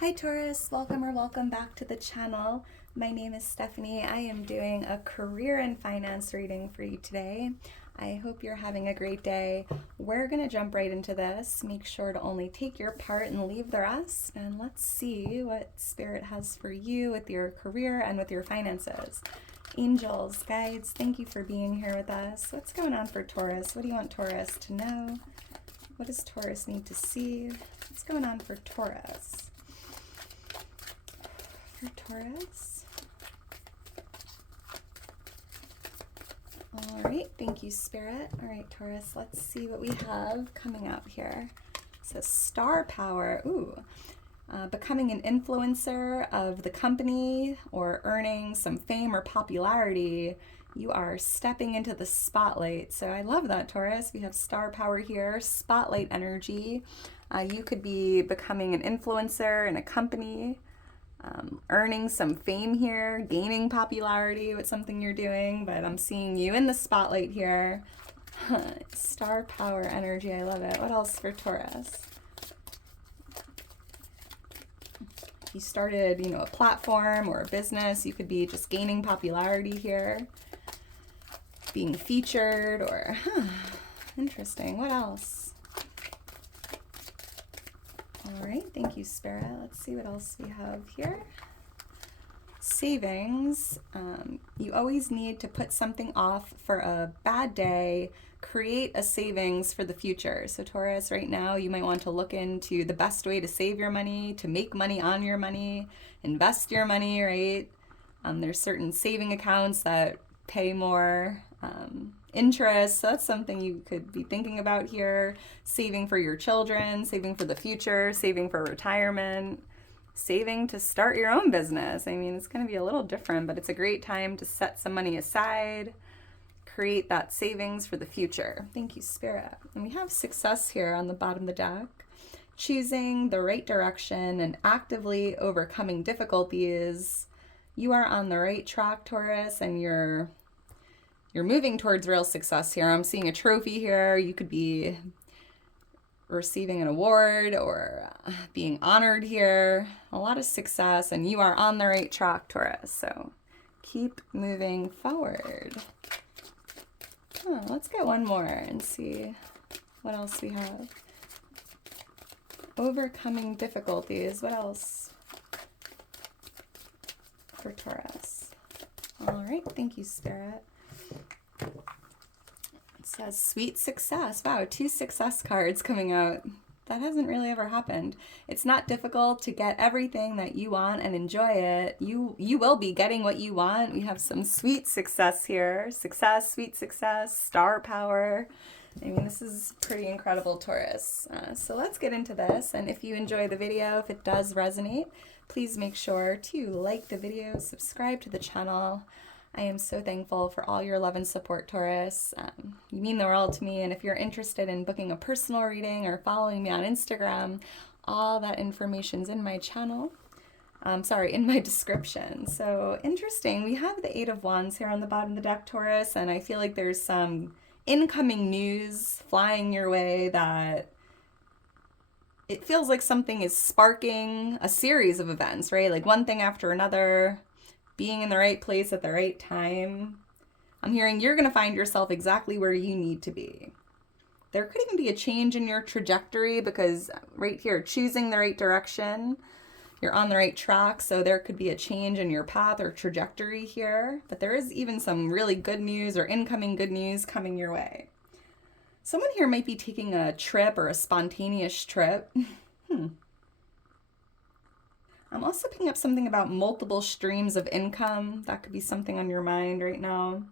Hi Taurus, welcome or welcome back to the channel. My name is Stephanie. I am doing a career and finance reading for you today. I hope you're having a great day. We're going to jump right into this. Make sure to only take your part and leave the rest. And let's see what Spirit has for you with your career and with your finances. Angels, guides, thank you for being here with us. What's going on for Taurus? What do you want Taurus to know? What does Taurus need to see? What's going on for Taurus? For Taurus. All right, thank you, Spirit. All right, Taurus, let's see what we have coming up here. It says star power. Ooh, becoming an influencer of the company or earning some fame or popularity. You are stepping into the spotlight. So I love that, Taurus. We have star power here, spotlight energy. You could be becoming an influencer in a company. Earning some fame here, gaining popularity with something you're doing, but I'm seeing you in the spotlight here. Star power energy, I love it. What else for Taurus? If you started, a platform or a business, you could be just gaining popularity here, being featured or, interesting. What else? All right, thank you, Spirit. Let's see what else we have here. Savings. You always need to put something off for a bad day. Create a savings for the future. So Taurus, right now, you might want to look into the best way to save your money, to make money on your money, invest your money, right? There's certain saving accounts that pay more interest. So that's something you could be thinking about here. Saving for your children, saving for the future, saving for retirement, saving to start your own business. I mean, it's going to be a little different, but it's a great time to set some money aside, create that savings for the future. Thank you, Spirit. And we have success here on the bottom of the deck. Choosing the right direction and actively overcoming difficulties. You are on the right track, Taurus, and you're moving towards real success here. I'm seeing a trophy here. You could be receiving an award or being honored here. A lot of success, and you are on the right track, Taurus. So keep moving forward. Let's get one more and see what else we have. Overcoming difficulties. What else for Taurus? All right, thank you, Spirit. It says sweet success. Wow, 2 success cards coming out. That hasn't really ever happened. It's not difficult to get everything that you want and enjoy it. You will be getting what you want. We have some sweet success here. Success, sweet success, star power. I mean, this is pretty incredible, Taurus. So let's get into this. And if you enjoy the video, if it does resonate, please make sure to like the video, subscribe to the channel. I am so thankful for all your love and support, Taurus. You mean the world to me, and if you're interested in booking a personal reading or following me on Instagram, all that information's in my channel. In my description. So interesting. We have the 8 of Wands here on the bottom of the deck, Taurus, and I feel like there's some incoming news flying your way that it feels like something is sparking a series of events, right? Like one thing after another. Being in the right place at the right time. I'm hearing you're going to find yourself exactly where you need to be. There could even be a change in your trajectory because right here, choosing the right direction, you're on the right track. So there could be a change in your path or trajectory here. But there is even some really good news or incoming good news coming your way. Someone here might be taking a trip or a spontaneous trip. I'm also picking up something about multiple streams of income. That could be something on your mind right now.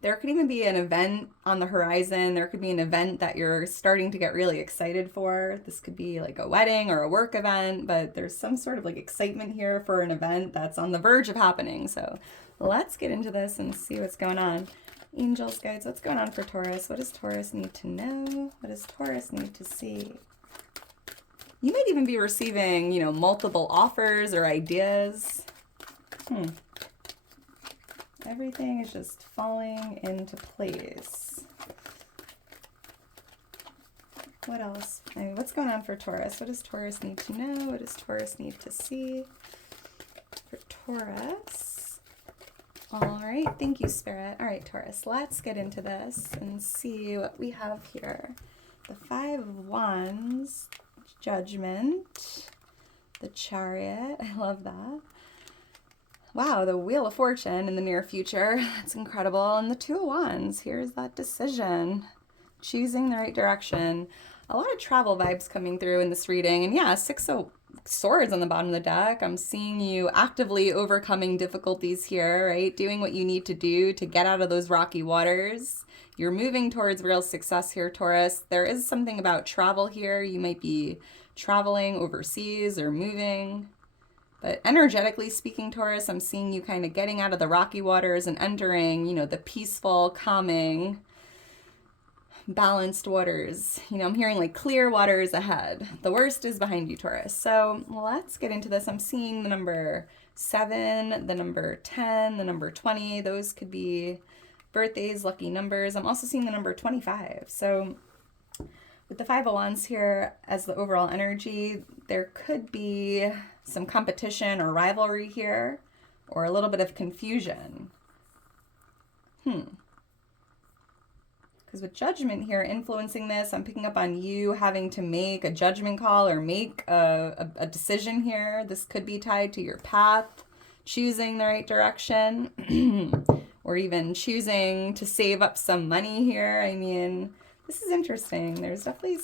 There could even be an event on the horizon. There could be an event that you're starting to get really excited for. This could be like a wedding or a work event, but there's some sort of like excitement here for an event that's on the verge of happening. So let's get into this and see what's going on. Angels, guides, what's going on for Taurus? What does Taurus need to know? What does Taurus need to see? You might even be receiving, multiple offers or ideas. Everything is just falling into place. What else? I mean, what's going on for Taurus? What does Taurus need to know? What does Taurus need to see for Taurus? All right. Thank you, Spirit. All right, Taurus. Let's get into this and see what we have here. The Five of Wands, Judgment, the Chariot. I love that. Wow, the Wheel of Fortune in the near future. That's incredible. And the Two of Wands. Here's that decision. Choosing the right direction. A lot of travel vibes coming through in this reading. And yeah, Six of Swords on the bottom of the deck. I'm seeing you actively overcoming difficulties here, right? Doing what you need to do to get out of those rocky waters. You're moving towards real success here, Taurus. There is something about travel here. You might be traveling overseas or moving. But energetically speaking, Taurus, I'm seeing you kind of getting out of the rocky waters and entering, you know, the peaceful, calming, balanced waters. You know, I'm hearing like clear waters ahead. The worst is behind you, Taurus. So let's get into this. I'm seeing the number 7, the number 10, the number 20. Those could be birthdays, lucky numbers. I'm also seeing the number 25. So with the Five of Wands here as the overall energy, there could be some competition or rivalry here, or a little bit of confusion. Because with Judgment here influencing this, I'm picking up on you having to make a judgment call or make a decision here. This could be tied to your path, choosing the right direction, or even choosing to save up some money here. I mean, this is interesting. There's definitely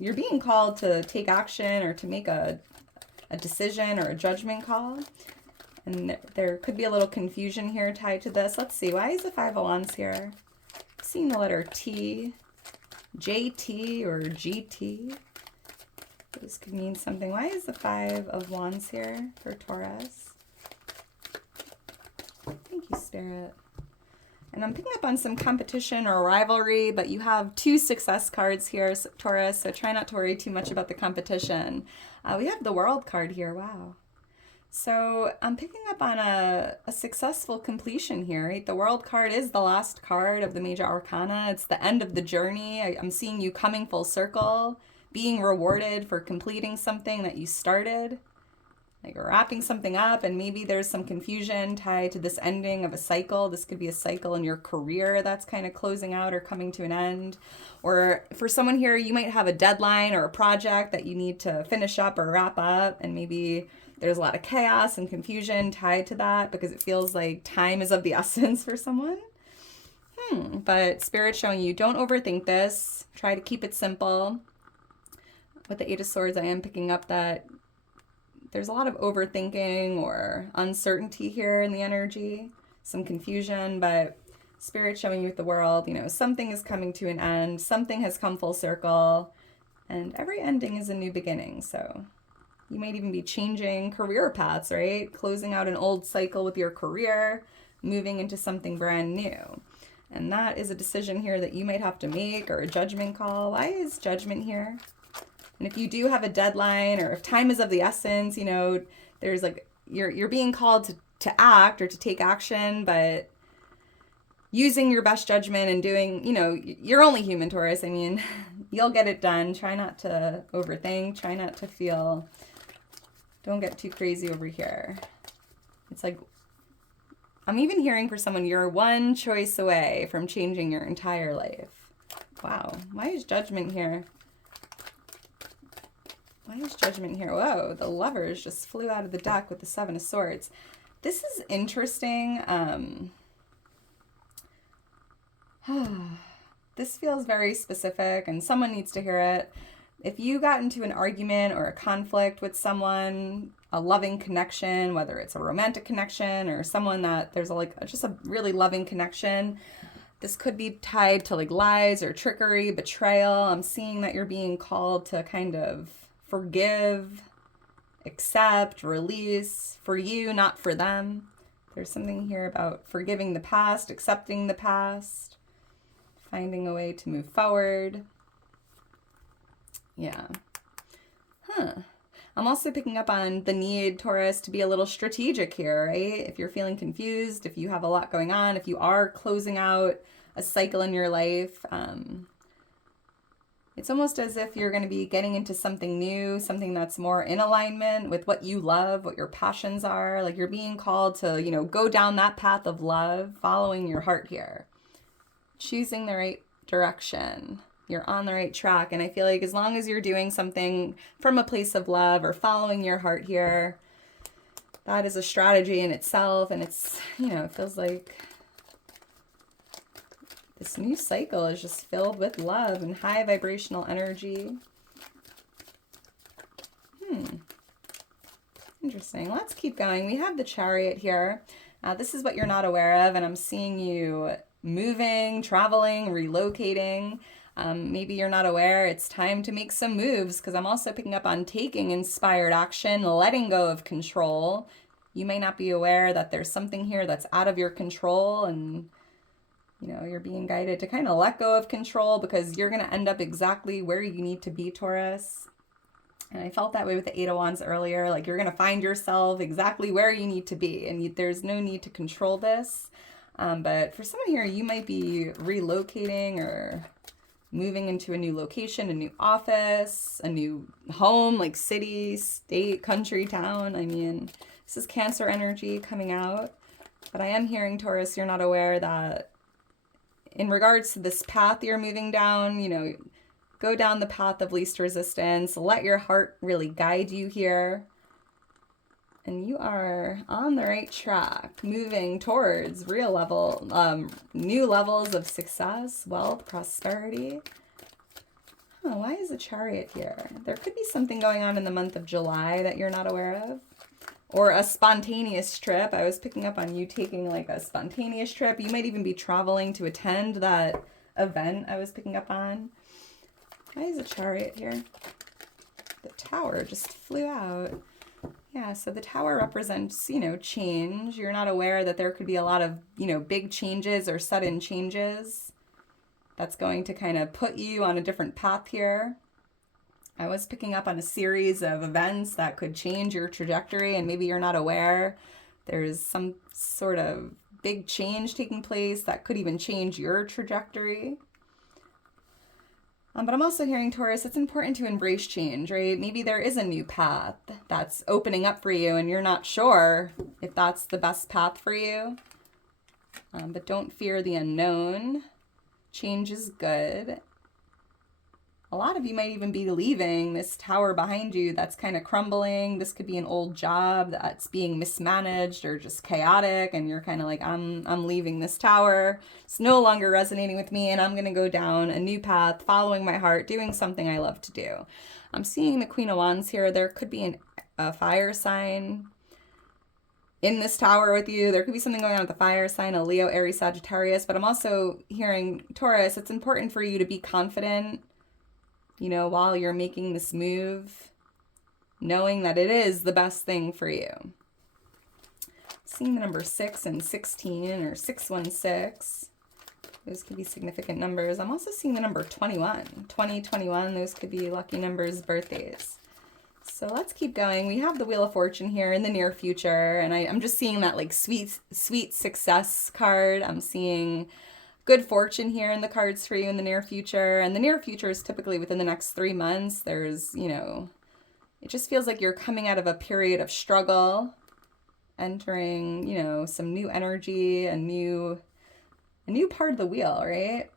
you're being called to take action or to make a decision or a judgment call. And there could be a little confusion here tied to this. Let's see. Why is the Five of Wands here? I'm seeing the letter T, JT, or GT. This could mean something. Why is the Five of Wands here for Taurus? Thank you, Spirit. And I'm picking up on some competition or rivalry, but you have 2 success cards here, Taurus, so try not to worry too much about the competition. We have the World card here. Wow. So I'm picking up on a successful completion here, right? The World card is the last card of the major arcana. It's the end of the journey. I'm seeing you coming full circle, being rewarded for completing something that you started. Like wrapping something up, and maybe there's some confusion tied to this ending of a cycle. This could be a cycle in your career that's kind of closing out or coming to an end. Or for someone here, you might have a deadline or a project that you need to finish up or wrap up, and maybe there's a lot of chaos and confusion tied to that because it feels like time is of the essence for someone. But Spirit's showing you, don't overthink this. Try to keep it simple. With the Eight of Swords, I am picking up that there's a lot of overthinking or uncertainty here in the energy, some confusion, but Spirit showing you with the World, you know, something is coming to an end, something has come full circle, and every ending is a new beginning. So you might even be changing career paths, right? Closing out an old cycle with your career, moving into something brand new. And that is a decision here that you might have to make, or a judgment call. Why is Judgment here? And if you do have a deadline, or if time is of the essence, you know, there's like, you're being called to act or to take action, but using your best judgment and doing, you know, you're only human, Taurus. I mean, you'll get it done. Try not to overthink. Try not to feel, don't get too crazy over here. It's like, I'm even hearing for someone, you're one choice away from changing your entire life. Wow. Why is Judgment here? Why is Judgment here? Whoa, the Lovers just flew out of the deck with the Seven of Swords. This is interesting. This feels very specific, and someone needs to hear it. If you got into an argument or a conflict with someone, a loving connection, whether it's a romantic connection or someone that there's just a really loving connection, this could be tied to like lies or trickery, betrayal. I'm seeing that you're being called to kind of forgive, accept, release, for you, not for them. There's something here about forgiving the past, accepting the past, finding a way to move forward. Yeah. I'm also picking up on the need, Taurus, to be a little strategic here, right? If you're feeling confused, if you have a lot going on, if you are closing out a cycle in your life, It's almost as if you're going to be getting into something new, something that's more in alignment with what you love, what your passions are. Like you're being called to, go down that path of love, following your heart here, choosing the right direction. You're on the right track. And I feel like as long as you're doing something from a place of love or following your heart here, that is a strategy in itself. And it's, it feels like this new cycle is just filled with love and high vibrational energy. Interesting. Let's keep going. We have the Chariot here. This is what you're not aware of, and I'm seeing you moving, traveling, relocating. Maybe you're not aware. It's time to make some moves, because I'm also picking up on taking inspired action, letting go of control. You may not be aware that there's something here that's out of your control, and you're being guided to kind of let go of control, because you're going to end up exactly where you need to be, Taurus. And I felt that way with the Eight of Wands earlier. Like you're going to find yourself exactly where you need to be, and there's no need to control this. But for some of here, you might be relocating or moving into a new location, a new office, a new home, like city, state, country, town. I mean, this is Cancer energy coming out. But I am hearing, Taurus, you're not aware that in regards to this path you're moving down, go down the path of least resistance. Let your heart really guide you here. And you are on the right track, moving towards new levels of success, wealth, prosperity. Why is the Chariot here? There could be something going on in the month of July that you're not aware of. Or a spontaneous trip. I was picking up on you taking like a spontaneous trip. You might even be traveling to attend that event I was picking up on. Why is a Chariot here? The Tower just flew out. Yeah, so the Tower represents, change. You're not aware that there could be a lot of, big changes or sudden changes. That's going to kind of put you on a different path here. I was picking up on a series of events that could change your trajectory, and maybe you're not aware. There's some sort of big change taking place that could even change your trajectory. But I'm also hearing, Taurus, it's important to embrace change, right? Maybe there is a new path that's opening up for you, and you're not sure if that's the best path for you. But don't fear the unknown. Change is good. A lot of you might even be leaving this tower behind you that's kind of crumbling. This could be an old job that's being mismanaged or just chaotic, and you're kind of like, I'm leaving this tower. It's no longer resonating with me, and I'm going to go down a new path, following my heart, doing something I love to do. I'm seeing the Queen of Wands here. There could be a fire sign in this tower with you. There could be something going on with the fire sign, a Leo, Aries, Sagittarius. But I'm also hearing, Taurus, it's important for you to be confident, while you're making this move, knowing that it is the best thing for you. Seeing the number 6 and 16 or 616. Those could be significant numbers. I'm also seeing the number 21. 20, 21, those could be lucky numbers, birthdays. So let's keep going. We have the Wheel of Fortune here in the near future, and I'm just seeing that like sweet success card. I'm seeing good fortune here in the cards for you in the near future. And the near future is typically within the next 3 months. There's, it just feels like you're coming out of a period of struggle, entering, some new energy, a new part of the wheel, right?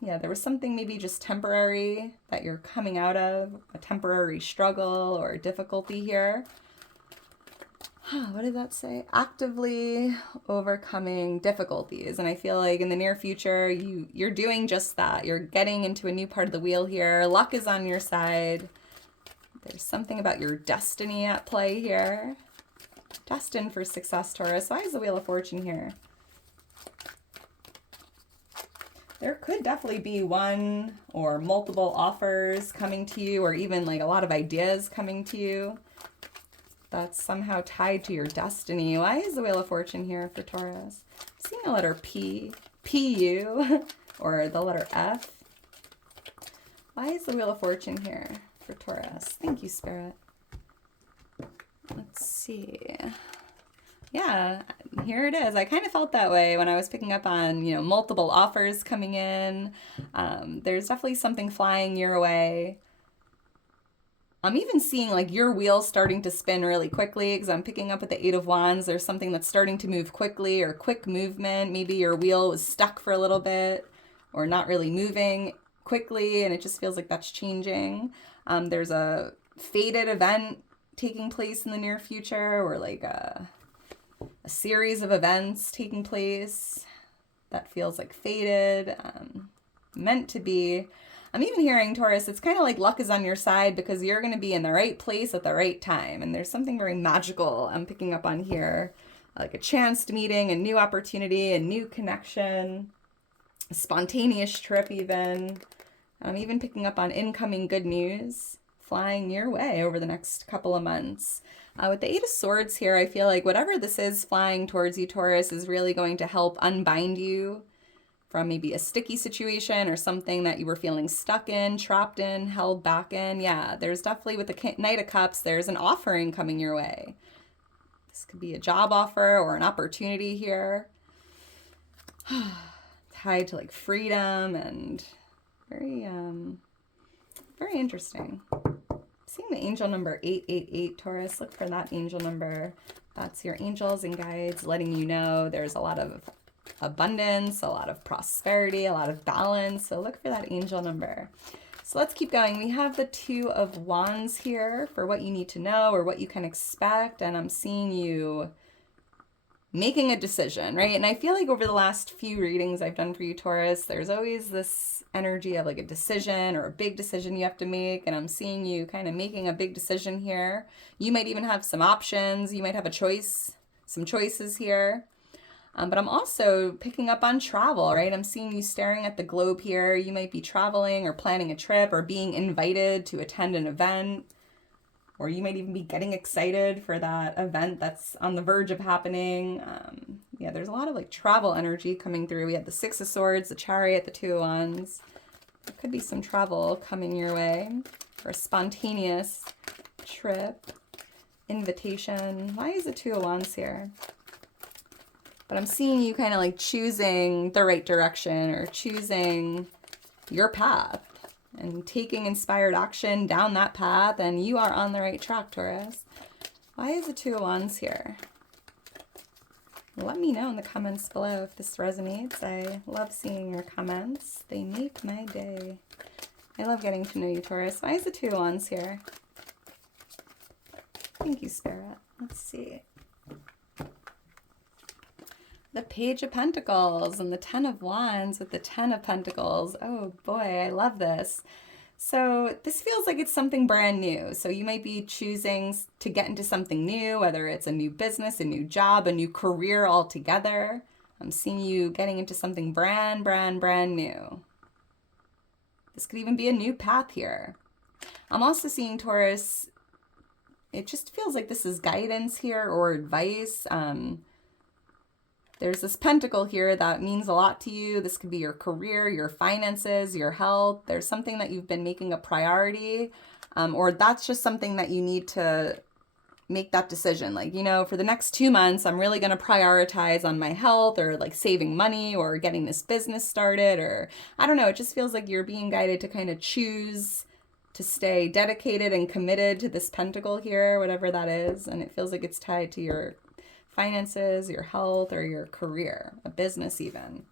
Yeah, there was something maybe just temporary that you're coming out of, a temporary struggle or difficulty here. What did that say? Actively overcoming difficulties. And I feel like in the near future, you're doing just that. You're getting into a new part of the wheel here. Luck is on your side. There's something about your destiny at play here. Destined for success, Taurus. Why is the Wheel of Fortune here? There could definitely be one or multiple offers coming to you, or even like a lot of ideas coming to you that's somehow tied to your destiny. Why is the Wheel of Fortune here for Taurus? I'm seeing the letter P, P-U, or the letter F. Why is the Wheel of Fortune here for Taurus? Thank you, Spirit. Let's see. Yeah, here it is. I kind of felt that way when I was picking up on, multiple offers coming in. There's definitely something flying your way. I'm even seeing like your wheels starting to spin really quickly because I'm picking up with the Eight of Wands. There's something that's starting to move quickly or quick movement. Maybe your wheel was stuck for a little bit or not really moving quickly, and it just feels like that's changing. There's a fated event taking place in the near future, or like a series of events taking place that feels like fated, meant to be. I'm even hearing, Taurus, it's kind of like luck is on your side because you're going to be in the right place at the right time. And there's something very magical I'm picking up on here, like a chanced meeting, a new opportunity, a new connection, a spontaneous trip even. I'm even picking up on incoming good news flying your way over the next couple of months. With the Eight of Swords here, I feel like whatever this is flying towards you, Taurus, is really going to help unbind you from maybe a sticky situation or something that you were feeling stuck in, trapped in, held back in. Yeah, there's definitely with the Knight of Cups, there's an offering coming your way. This could be a job offer or an opportunity here. Tied to like freedom and very interesting. Seeing the angel number 888, Taurus. Look for that angel number. That's your angels and guides letting you know there's a lot of abundance, a lot of prosperity, a lot of balance. So look for that angel number. So let's keep going. We have the Two of Wands here for what you need to know or what you can expect. And I'm seeing you making a decision, right? And I feel like over the last few readings I've done for you, Taurus, there's always this energy of like a decision or a big decision you have to make. And I'm seeing you kind of making a big decision here. You might even have some options. You might have a choice, some choices here. But I'm also picking up on travel, right? I'm seeing you staring at the globe here. You might be traveling or planning a trip or being invited to attend an event. Or you might even be getting excited for that event that's on the verge of happening. Yeah, there's a lot of like travel energy coming through. We have the Six of Swords, the Chariot, the Two of Wands. There could be some travel coming your way for a spontaneous trip, invitation. Why is the Two of Wands here? But I'm seeing you kind of like choosing the right direction or choosing your path and taking inspired action down that path, and you are on the right track, Taurus. Why is the Two of Wands here? Let me know in the comments below if this resonates. I love seeing your comments. They make my day. I love getting to know you, Taurus. Why is the Two of Wands here? Thank you, Spirit. Let's see. The Page of Pentacles and the Ten of Wands with the Ten of Pentacles. Oh boy, I love this. So this feels like it's something brand new. So you might be choosing to get into something new, whether it's a new business, a new job, a new career altogether. I'm seeing you getting into something brand new. This could even be a new path here. I'm also seeing, Taurus, it just feels like this is guidance here or advice. There's this pentacle here that means a lot to you. This could be your career, your finances, your health. There's something that you've been making a priority, or that's just something that you need to make that decision. Like, for the next 2 months, I'm really going to prioritize on my health or like saving money or getting this business started, or I don't know. It just feels like you're being guided to kind of choose to stay dedicated and committed to this pentacle here, whatever that is. And it feels like it's tied to your finances, your health, or your career, a business even.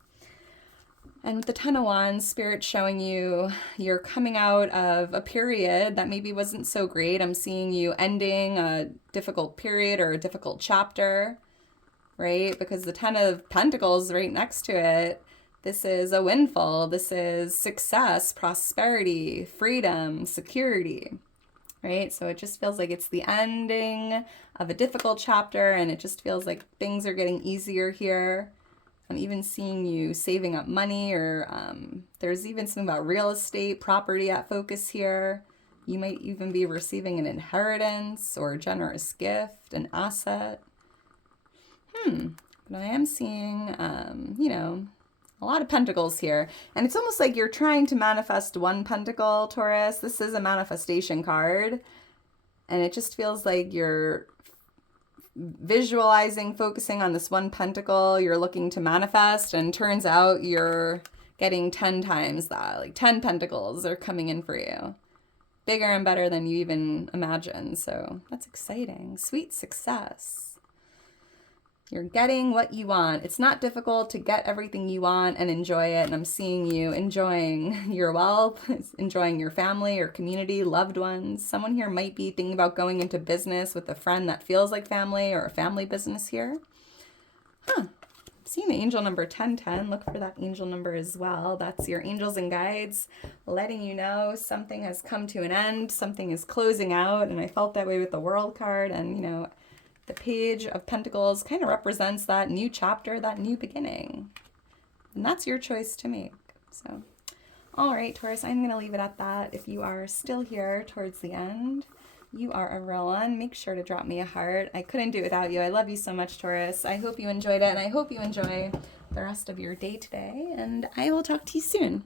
And with the Ten of Wands, Spirit showing you you're coming out of a period that maybe wasn't so great. I'm seeing you ending a difficult period or a difficult chapter, right? Because the Ten of Pentacles right next to it, this is a windfall. This is success, prosperity, freedom, security. Right? So it just feels like it's the ending of a difficult chapter, and it just feels like things are getting easier here. I'm even seeing you saving up money, or there's even something about real estate, property at focus here. You might even be receiving an inheritance or a generous gift, an asset. But I am seeing, a lot of pentacles here. And it's almost like you're trying to manifest one pentacle, Taurus. This is a manifestation card. And it just feels like you're visualizing, focusing on this one pentacle you're looking to manifest, and turns out you're getting 10 times that. Like 10 pentacles are coming in for you. Bigger and better than you even imagined. So that's exciting. Sweet success. You're getting what you want. It's not difficult to get everything you want and enjoy it. And I'm seeing you enjoying your wealth, enjoying your family or community, loved ones. Someone here might be thinking about going into business with a friend that feels like family, or a family business here. I'm seeing the angel number 1010. Look for that angel number as well. That's your angels and guides letting you know something has come to an end. Something is closing out. And I felt that way with the World card. And, you know, the Page of Pentacles kind of represents that new chapter, that new beginning. And that's your choice to make. So, all right, Taurus, I'm going to leave it at that. If you are still here towards the end, you are a real one. Make sure to drop me a heart. I couldn't do it without you. I love you so much, Taurus. I hope you enjoyed it, and I hope you enjoy the rest of your day today. And I will talk to you soon.